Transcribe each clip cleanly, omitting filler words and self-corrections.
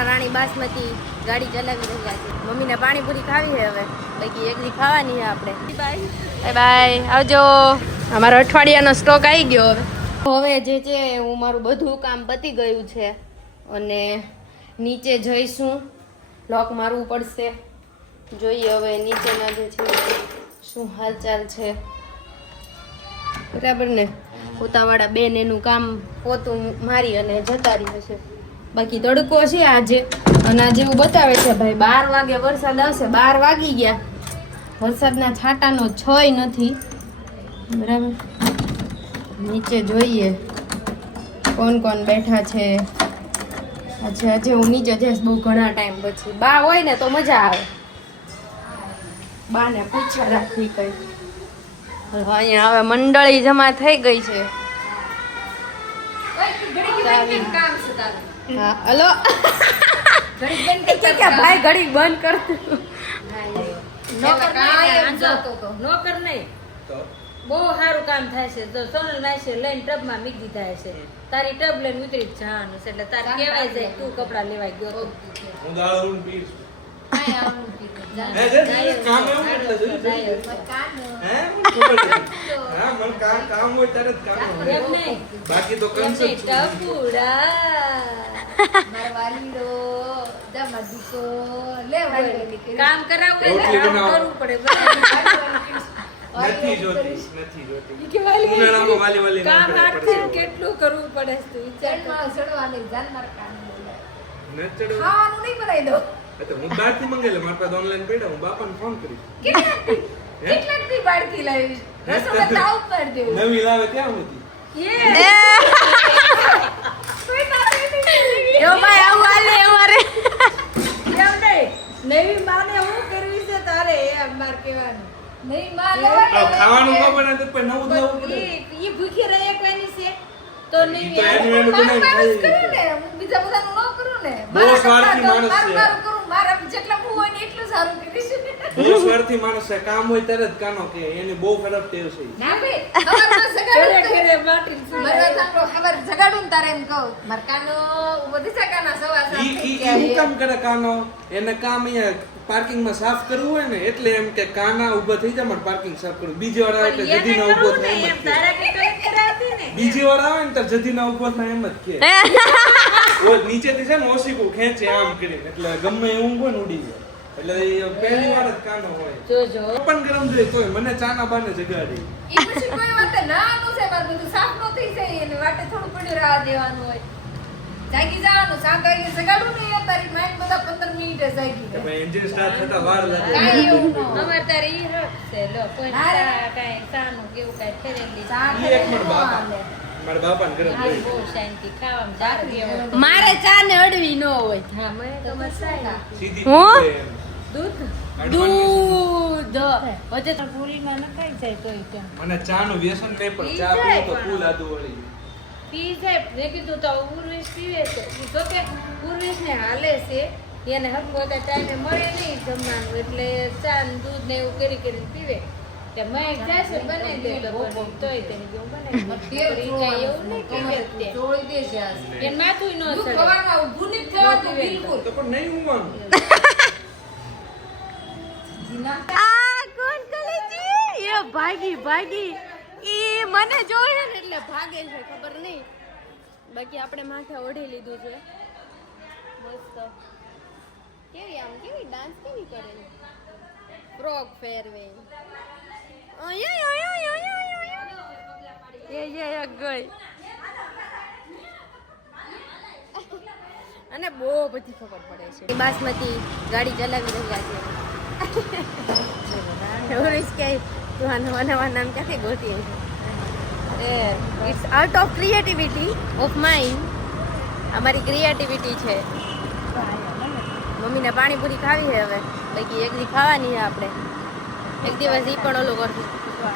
અમારા રાણી બાસમતી ગાડી ચલાવી રહ્યા છે. મમ્મીને પાણીપુરી ખાવી છે હવે, બાકી એકલી ખાવાની છે આપણે. બાય બાય, આવજો. અમારો અઠવાડિયાનો સ્ટોક આવી ગયો હવે જે છે હું મારું બધું કામ પતી ગયું છે અને નીચે જઈશું. લોક મારવું પડશે. જોઈએ હવે નીચેના જે છે શું હાલચાલ છે. બરાબર ને, પોતાવાળા બેન એનું કામ પોતું મારી અને જતા રહી હશે. બાકી તડકો છે આજે અને આજે એવું બતાવે છે ભાઈ 12 વાગે વરસાદ આવશે. 12 વાગી ગયા, વરસાદના છાંટાનો છય નથી. બરાબર, નીચે જોઈએ કોણ કોણ બેઠા છે. અચ્છા, આજે હું નીચે જઈશ બહુ ઘણા ટાઈમ પછી. બા હોય ને તો મજા આવે. બાને પૂછવા રાખવી કઈ. અહીંયા હવે મંડળી જમા થઈ ગઈ છે. હા, હલો. ભાઈ ઘડી બંધ કર. નોકર નહીં, બહુ સારું કામ થાય છે. તો સોનલ નાશે લઈને ટબમાં મીકી દીધા છે. તારી ટબ લઈને ઉતરી જ જવાનું છે. એટલે તારે કેવાય જાય તું કપડા લેવા ગયો. હું દાળ પીશ. બાકી તો કામ કરાવવું કરવું પડે. કામ હાથ કેટલું કરવું પડે છે. હું બહાર થી મંગાવી લે. મારા પાસે ઓનલાઈન પડ્યા, હું બાપાને ફોન કરીશ. નવી લાવે ક્યાં હતી? નવી માને હું કરવી છે તારે માર કેવાનું. નવી માં ખાવાનું ન બને તો નવું લાવવું પડે. ઈ ભૂખી રહે કોઈની છે તો નહીં. બીજા બધાનું ન કરું ને. બહુ સ્વાર્થી માણસ છે. મારા જેટલા હું હોય ને એટલું સારું કરીશ. બહુ સ્વાર્થી માણસ છે. કામ હોય ત્યારે જ કાનો કે એને બહુ ખરાબ ટેવ છે. ના ભાઈ, અમાર સગાડે માટી મારવા થાંભલો ખબર જગાડું ને તારે એમ કહું માર કાનો બધી સગાના સવા સાફ ઈ હું કામ કરે કાનો? એને કામ અહીંયા પાર્કિંગ માં સાફ કરવું હોય ને એટલે એમ કે કાના ઊભા થઈ જા મારે પાર્કિંગ સાફ કરવું. બીજી વાર આવે એટલે જદીના ઊભો થાય એમ જ કે. બીજી વાર આવે ને તો જદીના ઊભો થાય એમ જ કે. ઓ નીચેથી છે ને ઓસીકું ખેંચે આમ કરીને એટલે ગમે એવું હોય ને ઉડી જાય. એટલે પહેલી વાર જ કાનો હોય. જોજો પણ ગરમ જોઈએ તોય મને ચાના બાને જગાડી. ઈ પછી કોઈ વાત ના નો છે. માર બધું સાફ નો થઈ જાય એને વાટે થોડું પડ્યું રાહ દેવાનું હોય. જાગી જવાનું 7 વાગે જગાડું ને તારી માઈન્ડ બધા 15 મિનિટે જાગી જાય. ભાઈ એન્જિન સ્ટાર્ટ થતા વાર લાગે. કાઈ એવું ન અમાર તારે ઈ રખ છે. લો કોઈ કાઈ સાનું કેવું કાઈ ફેરેલી ચા ઈ એક મણ બાપા મારા બાપાને ગરમ કરી. બહુ શાંતિ ખાવામાં જાગી. મારે ચા ને અડવી ન હોય. હા મને તો મસાઈ સીધી હું? દૂધ વચ્ચે તો પૂરીમાં નખાઈ જાય તોય ત્યાં મને ચા નું વ્યસન નહીં પણ ચા પીવું તો ફૂલ આદુ વાળી. પી જાય. મેં કીધું તો ઉર્વેશ પીવે છે. જો કે ઉર્વેશ ને હાલે છે એને હક બધા ટાઈમે મળે નહીં જમવાનું એટલે ચા ને દૂધ ને એવું કરી કરીને પીવે. કે મેં જાશે બનાવી દે તો તોય તેને જો બનાવી એવું નહીં કે ચોળી દે છે એને માથું ન ચડે. ખવારમાં ઊભું નહીં થવાતું બિલકુલ. તો પણ નહીં ઊંઘવાનું. આ કોણ કલેજી? એ ભાગી ઈ મને જોવે ને એટલે ભાગે છે, ખબર નહીં. બાકી આપણે માથે ઓઢી લીધું છે મસ્ત. કેવી ડાન્સ કેવી કરે છે. ફ્રોક ફેરવે ગઈ અને બહુ બધી ખબર પડે છે. બાસમતી ગાડી ચલાવી રહ્યા છે. નવા નામ ક્યાંથી ગોતી it's out of creativity of mind. અમારી ક્રિએટિવિટી છે. મમ્મીને પાણીપુરી ખાવી છે હવે, બાકી એક દી ખાવાની છે આપણે. એક દિવસ ઈ પણ ઓલું કરશું.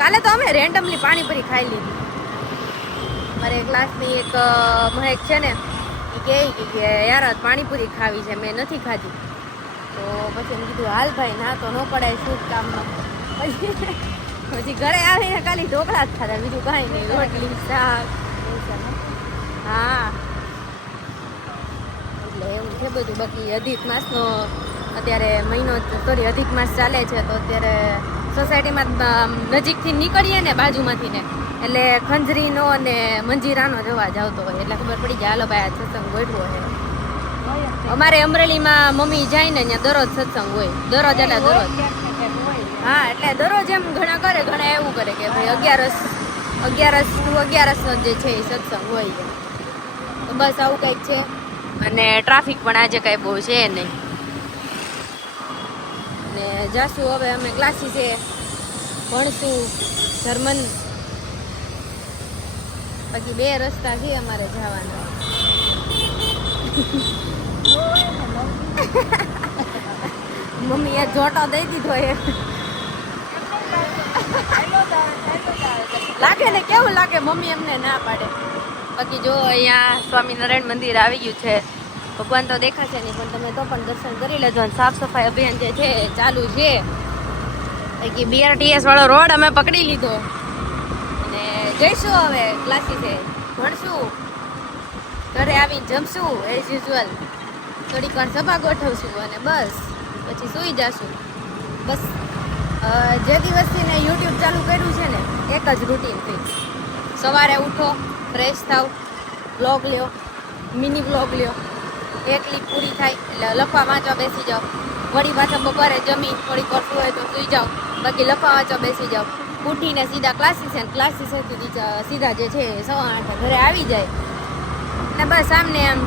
કાલે તો અમે રેન્ડમલી પાણીપુરી ખાઈ લીધી. મારે ક્લાસની એક મહેક છે ને, એ કહે કે યાર પાણીપુરી ખાવી છે, મેં નથી ખાધી. તો પછી મેં કીધું હાલ ભાઈ ના તો ન પડાય શું કામમાં. પછી ઘરે આવીને ખાલી ઢોકળા જ ખાધા, બીજું કાંઈ નહીં. રોટલી શાક. હા એટલે એટલે એવું છે બધું. બાકી અધિક માસનો અત્યારે મહિનો સોરી અધિક માસ ચાલે છે, તો અત્યારે સોસાયટીમાં નજીકથી નીકળીએ ને બાજુમાંથી ને એટલે ખંજરીનો અને મંજીરાનો અવાજ આવતો હોય એટલે ખબર પડી જાય હાલો ભાઈ આ સત્સંગ ગોઠવો છે. અમારે અમરેલીમાં મમ્મી જાય ને ત્યાં દરરોજ સત્સંગ હોય, દરરોજ એટલે દરરોજ. હા એટલે દરરોજ એમ ઘણા કરે, ઘણા એવું કરે કે ભાઈ 11 જે છે એ સત્સંગ હોય છે. તો બસ આવું કંઈક છે. અને ટ્રાફિક પણ આજે કાંઈ બહુ છે નહીં. ને જાશું હવે અમે ક્લાસીસે ભણશું જર્મન. બાકી 2 રસ્તા છે અમારે જવાના. મમ્મી એ જોટો દઈ દીધો એ લાગે ને કેવું લાગે, મમ્મી એમને ના પાડે. બાકી જો અહીંયા સ્વામિનારાયણ મંદિર આવી ગયું છે. ભગવાન તો દેખાશે નહીં પણ તમે તો પણ દર્શન કરી લેજો. અને સાફ સફાઈ અભિયાન જે છે એ ચાલુ છે. બાકી BRTS વાળો રોડ અમે પકડી લીધો અને જઈશું હવે ક્લાસીસે ભણશું, ઘરે આવીને જમશું એઝ યુઝ્યુઅલ, થોડીક વાર સભા ગોઠવશું અને બસ પછી સૂઈ જશું. બસ જે દિવસથી ને યુટ્યુબ ચાલુ કર્યું છે ને એક જ રૂટીન ફિક્સ. સવારે ઉઠો, ફ્રેશ થાવ, બ્લોગ લ્યો, મિની બ્લોગ લ્યો, એક ક્લિપ પૂરી થાય એટલે લખવા વાંચવા બેસી જાઓ. વળી પાછા બપોરે જમી થોડીક વાર હોય તો સૂઈ જાઓ, બાકી લખવા વાંચવા બેસી જાઓ. ઉઠીને સીધા ક્લાસીસેથી સીધા જે છે 8:15 ઘરે આવી જાય ને બસ સામને આમ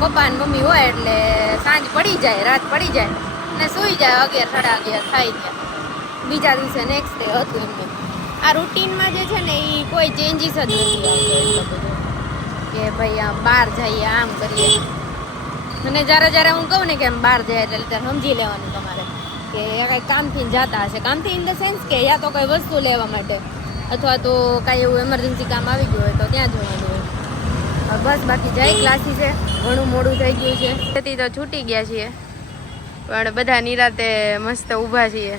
પપ્પા ને મમ્મી હોય એટલે સાંજ પડી જાય, રાત પડી જાય ને સૂઈ જાય. 11 સાડા 11 થાય ત્યાં બીજા દિવસે નેક્સ્ટ ડે હતું એમને. આ રૂટીનમાં જે છે ને એ કોઈ ચેન્જીસ જ નથી આવતો એટલો બધો કે ભાઈ આમ બહાર જઈએ આમ કરીએ. અને જ્યારે હું કહું ને કે આમ બહાર જાય એટલે ત્યારે સમજી લેવાનું તમારે કે કંઈ કામથી જતા હશે. કામથી ઇન ધ સેન્સ કે યા તો કંઈ વસ્તુ લેવા માટે અથવા તો કાંઈ એવું એમરજન્સી કામ આવી ગયું હોય તો ત્યાં જવાનું હોય. બસ બાકી જાય ક્લાસીસે. ઘણું મોડું થઈ ગયું છે તેથી તો છૂટી ગયા છીએ પણ બધા નિરાતે મસ્ત ઊભા છીએ.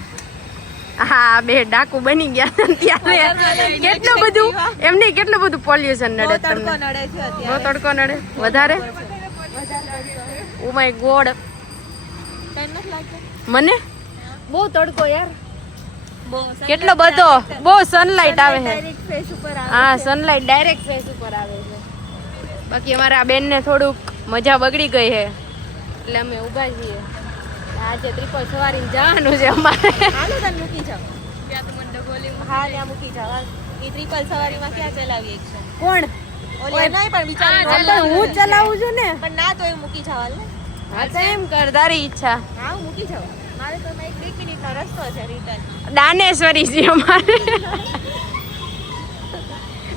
હા 2 ડાકુ બની ગયા ત્યારે કેટલું બધું એમને કેટલું બધું પોલ્યુશન નડે તમને. બહુ તડકો નડે વધારે. ઓ માય ગોડ મને બહુ તડકો યાર, કેટલો બધો બહુ સનલાઇટ આવે છે. હા સનલાઇટ ડાયરેક્ટ ફેસ ઉપર આવે છે. બાકી અમારા બેનને થોડુંક મજા બગડી ગઈ છે એટલે અમે ઊભા છીએ. આજે ત્રિપલ સવારી જવાનું છે અમારે. હાલો તને મૂકી જાવ ત્યાં તો મને ડગોલીમાં. હા ત્યાં મૂકી જાવ. એ ત્રિપલ સવારીમાં ક્યાં ચલાવી છે કોણ? ઓલે નહીં પણ બિચારી હું ચલાવું છું ને પણ ના તો એ મૂકી જાવ હાલ ને. હા તો એમ કર તારી ઈચ્છા. હા હું મૂકી જાવ. મારે તો 1-2 મિનિટનો રસ્તો છે રિટર્ન. દાનેશ્વરી છે અમારે.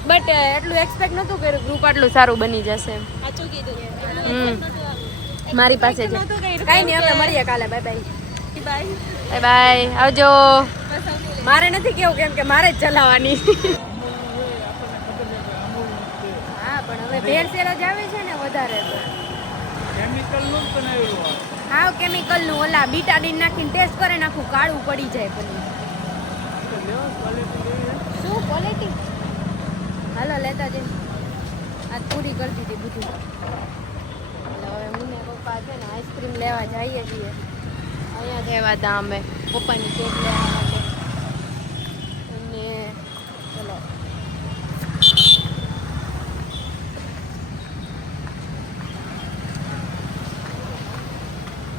બટ એટલું એક્સપેક્ટ નતું કર્યું ગ્રુપ આટલું સારું બની જશે. સાચું કીધું. મારી પાસે છે કાઈ નહીં. હવે મળીએ કાલે. Bye bye. Bye bye. આવજો. મારે નથી કેવું કેમ કે મારે જ ચલાવવાની. હા પણ હવે ભેળસેળ જ આવે છે ને વધારે. હા કેમિકલ નું ઓલા બીટાડીન નાખીને ટેસ્ટ કરે નાખું કાળું પડી જાય પછી. શું ક્વોલિટી? હાલો લેતા જઈ. આજ પૂરી કરી દીધી બધું. એટલે હવે હું ને પપ્પા છે ને આઈસ્ક્રીમ લેવા જઈએ છીએ. અહીંયા ગયા હતા અમે પપ્પાની કેક લેવા માટે. અને ચલો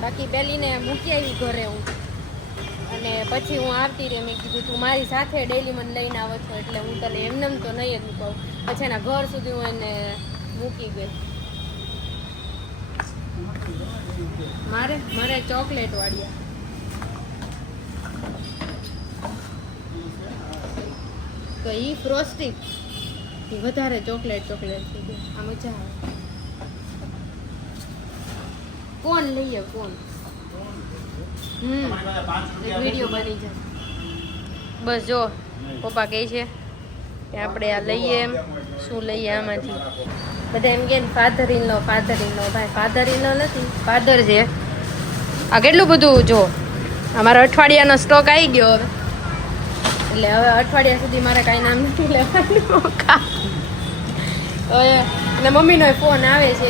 બાકી પેલીને મૂકી આવી ઘરે હું અને પછી હું આવતી રહી. મેં કીધું તું મારી સાથે ડેલી મને લઈને આવો છો એટલે હું તને એમને તો નહીં જ મૂકું. પછી એના ઘર સુધી હું એને મૂકી ગઈ. મારે ચોકલેટ વાળી તો ઈ ફ્રોસ્ટી વધારે ચોકલેટ થઈ ગઈ. આ મજા આવે. કોણ લઈએ કોણ? વિડીયો બની જાય. બસ જો પપ્પા કહે છે કે આપણે આ લઈએ. એમ શું લઈએ આમાંથી? બધા એમ કે ફાધર ઇન લો ભાઈ ફાધર ઇન લો નથી, ફાધર છે. આ કેટલું બધું જો અમારા અઠવાડિયાનો સ્ટોક આવી ગયો હવે. એટલે હવે અઠવાડિયા સુધી મારે કાંઈ નામ નથી લેવાનું. અને મમ્મીનો ફોન આવે છે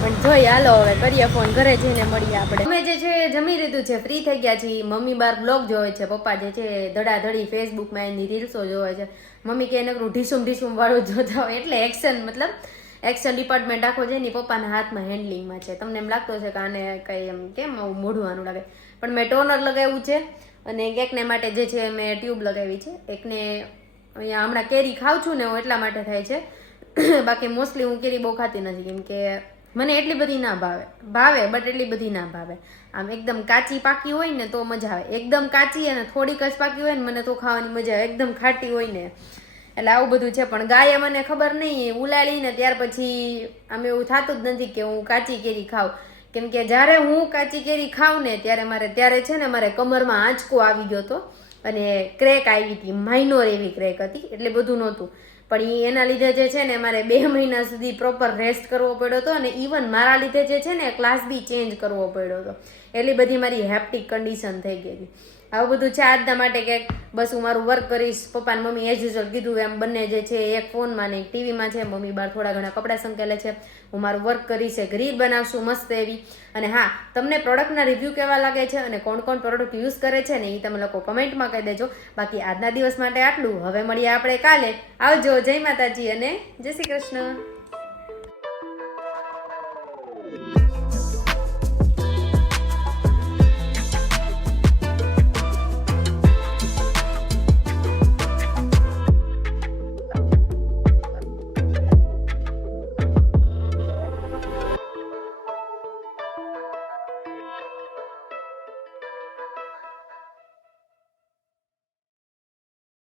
પણ જોઈ હાલો હવે કરીએ ફોન, ઘરે જઈને મળીએ આપણે. અમે જે છે જમી લીધું છે, ફ્રી થઈ ગયા છીએ. મમ્મી બાર બ્લોગ જોવે છે, પપ્પા જે છે ધડાધડી ફેસબુકમાં એની રીલ્સો જોવે છે. મમ્મી કે નકરું ઢીસુમ વાળું જોતા હોય એટલે એક્શન મતલબ એક્શન ડિપાર્ટમેન્ટ આખો છે ને પપ્પાના હાથમાં હેન્ડલિંગમાં છે. તમને એમ લાગતો છે કે આને કંઈ એમ કેમ આવું મોઢું લાગે, પણ મેં ટોનર લગાવ્યું છે અને એકને માટે જે છે મેં ટ્યુબ લગાવી છે. એકને અહીંયા હમણાં કેરી ખાઉં છું ને હું એટલા માટે થાય છે. બાકી મોસ્ટલી હું કેરી બહુ ખાતી નથી, કેમ કે મને એટલી બધી ના ભાવે બટ એટલી બધી ના ભાવે. આમ એકદમ કાચી પાકી હોય ને તો મજા આવે, એકદમ કાચી અને થોડીક જ પાકી હોય ને મને તો ખાવાની મજા આવે, એકદમ ખાટી હોય ને એટલે આવું બધું છે. પણ ગાયે મને ખબર નહીં ઉલાળી ને ત્યાર પછી આમ એવું થતું જ નથી કે હું કાચી કેરી ખાઉં, કેમ કે જ્યારે હું કાચી કેરી ખાઉં ને ત્યારે છે ને મારે કમરમાં આંચકો આવી ગયો હતો અને ક્રેક આવી હતી, માઇનોર એવી ક્રેક હતી, એટલે બધું નહોતું. પણ એના લીધે જે છે ને મારે 2 મહિના સુધી પ્રોપર રેસ્ટ કરવો પડ્યો હતો અને ઇવન મારા લીધે જે છે ને ક્લાસ બી ચેન્જ કરવો પડ્યો હતો. એટલી બધી મારી હેપ્ટિક કન્ડિશન થઈ ગઈ હતી. આવું બધું છે આજના માટે કે બસ હું મારું વર્ક કરીશ. પપ્પા ને મમ્મી એઝ યુઝ્યુઅલ કીધું એમ બંને જે છે એક ફોનમાં ને એક ટીવીમાં છે. મમ્મી બહાર થોડા ઘણા કપડાં સંકેલે છે, હું મારું વર્ક કરીશ, એક રીલ બનાવશું મસ્ત એવી. અને હા, તમને પ્રોડક્ટના રિવ્યૂ કેવા લાગે છે અને કોણ પ્રોડક્ટ યુઝ કરે છે ને એ તમે લોકો કમેન્ટમાં કહી દેજો. બાકી આજના દિવસ માટે આટલું. હવે મળીએ આપણે કાલે. આવજો. જય માતાજી અને જય શ્રી કૃષ્ણ.